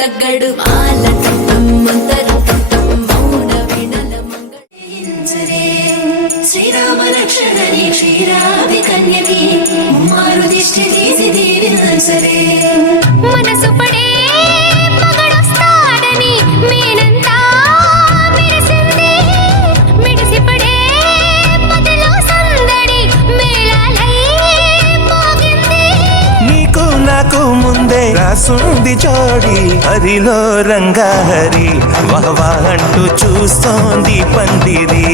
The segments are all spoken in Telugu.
తగ్గడు మాలకట్టం మంతరకట్టం మౌన విడల మంగళించరే శ్రీరామ రక్షణని క్షీరాది కన్యని మారు దిష్టి తీసి దీవించరే మనసు పడే మగడొస్తాడని మేనంతా మెరిసింది మిడిసి పడే మదిలో సందడి మేళాలై మోగింది నీకు నాకు ముందే రాసుంది జోడి హరిలో రంగా హరి వహవా అంటూ చూస్తోంది పందిరి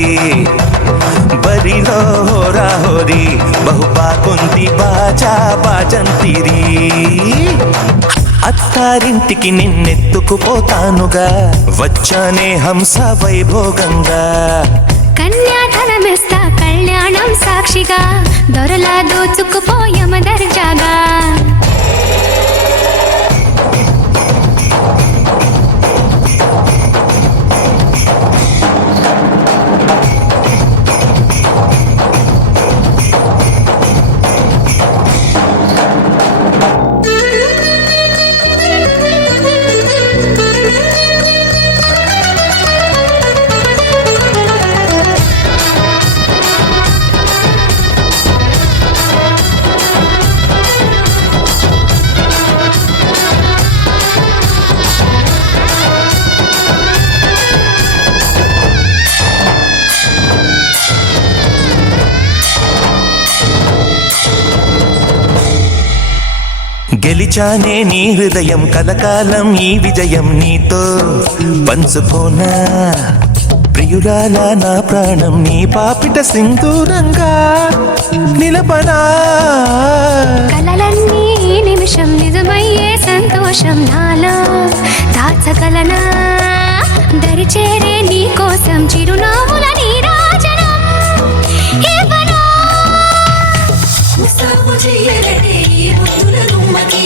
బరిలో హోరా హోరి బహుబాకుంది బాజా బాజంతిరి అత్తారింటికి నిన్నెత్తుకుపోతానుగా వచ్చానే హంస వైభోగంగా కన్యాధనమిస్తా కళ్యాణం సాక్షిగా దొరలా దోచుకుపోయమ దర్జాగా గెలిచానే నీ హృదయం కలకాలం ఈ విజయం నీతో పంచుకోనా ప్రియురాలా నా ప్రాణం నీ పాపిట సింధూరంగా నిలపనా కలలన్నీ నిమిషం నిజమయ్యే సంతోషం నాలో దాచగలనా దరిచేరే నీ కోసం చిరునవ్వుల నీరాజనం ఇవ్వనా ముస్తాబు చెయ్యరటే ఈ ముద్దుల గుమ్మకి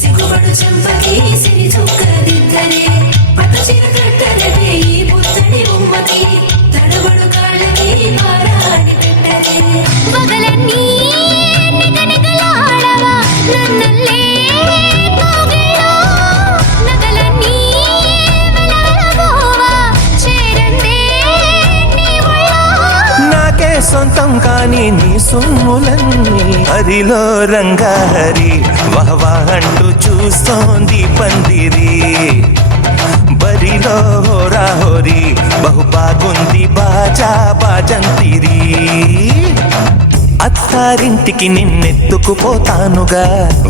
సిగ్గుపడు చెంపకి సిరి చుక్కదిద్దరే పట్ట చీర కట్టరటే ఈ పుత్తడి గుమ్మకి తడబడు కాళ్ళకి మారాడి పెట్టరే పగలన్నీ నిగనిగలాడవా నన్నల్లే కోగిలో నగలన్నీ వెలవెలబోవా చేరందే నీ ఒళ్ళో నాకే సొంతం కాని నీ సొమ్ములన్నీ హరిలో రంగా హరి వహవా అంటూ చూస్తోంది పందిరి బరిలో హోరా హోరి బహుబాగుంది బాజా బాజంతిరి అత్తారింటికి నిన్నెత్తుకుపోతానుగా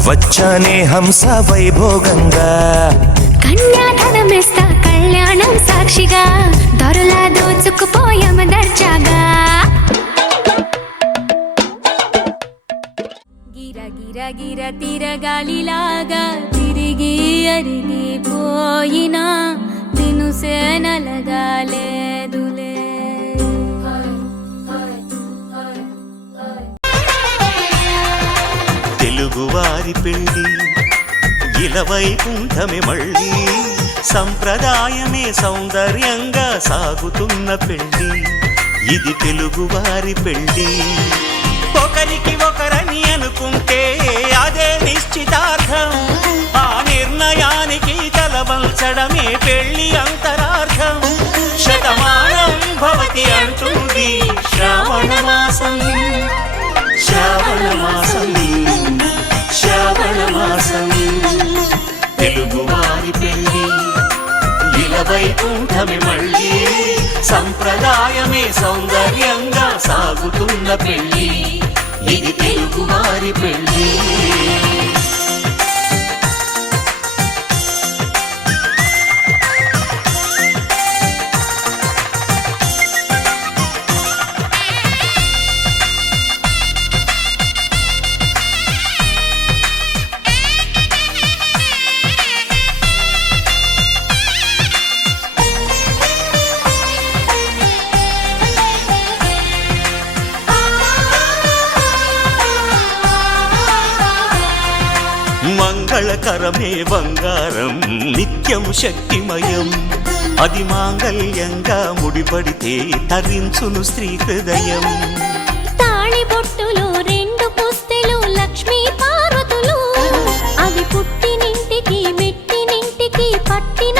వచ్చానే హంస వైభోగంగా కన్యాధనమిస్తా కళ్యాణం సాక్షిగా దొరలా దోచుకుపోయమ దర్జాగా గిర గిర గిర తిరగాలిలాగా తిరిగి అరిగి పోయినా తినుసే నలగాలేదులే తెలుగువారి పెళ్ళి ఇలవైకుంఠమే మళ్ళీ సంప్రదాయమే సౌందర్యంగా సాగుతున్న పెళ్ళి ఇది తెలుగువారి పెళ్ళి ఒకరికి ఒకరని అనుకుంటే అదే నిశ్చితార్థం ఆ నిర్ణయానికి తలవంచడమే పెళ్లి అంతరార్థం శతమానం భవతి అంటుంది శ్రావణ మాసం శ్రావణ మాసం శ్రావణ మాసం తెలుగువారి పెళ్ళి ఇలవైకుంఠమే మళ్ళీ సంప్రదాయమే సౌందర్యంగా సాగుతున్న పెళ్ళి ఇది తెలుగువారి పెళ్ళి మంగళకరమే బంగారం నిత్యం శక్తిమయం అది మాంగళ్యంగా ముడిపడితే తరించును స్త్రీ హృదయం తాళి బొట్టులు రెండు పుస్తెలు లక్ష్మీ పార్వతులు అవి పుట్టినింటికి మెట్టినింటికి పట్టిన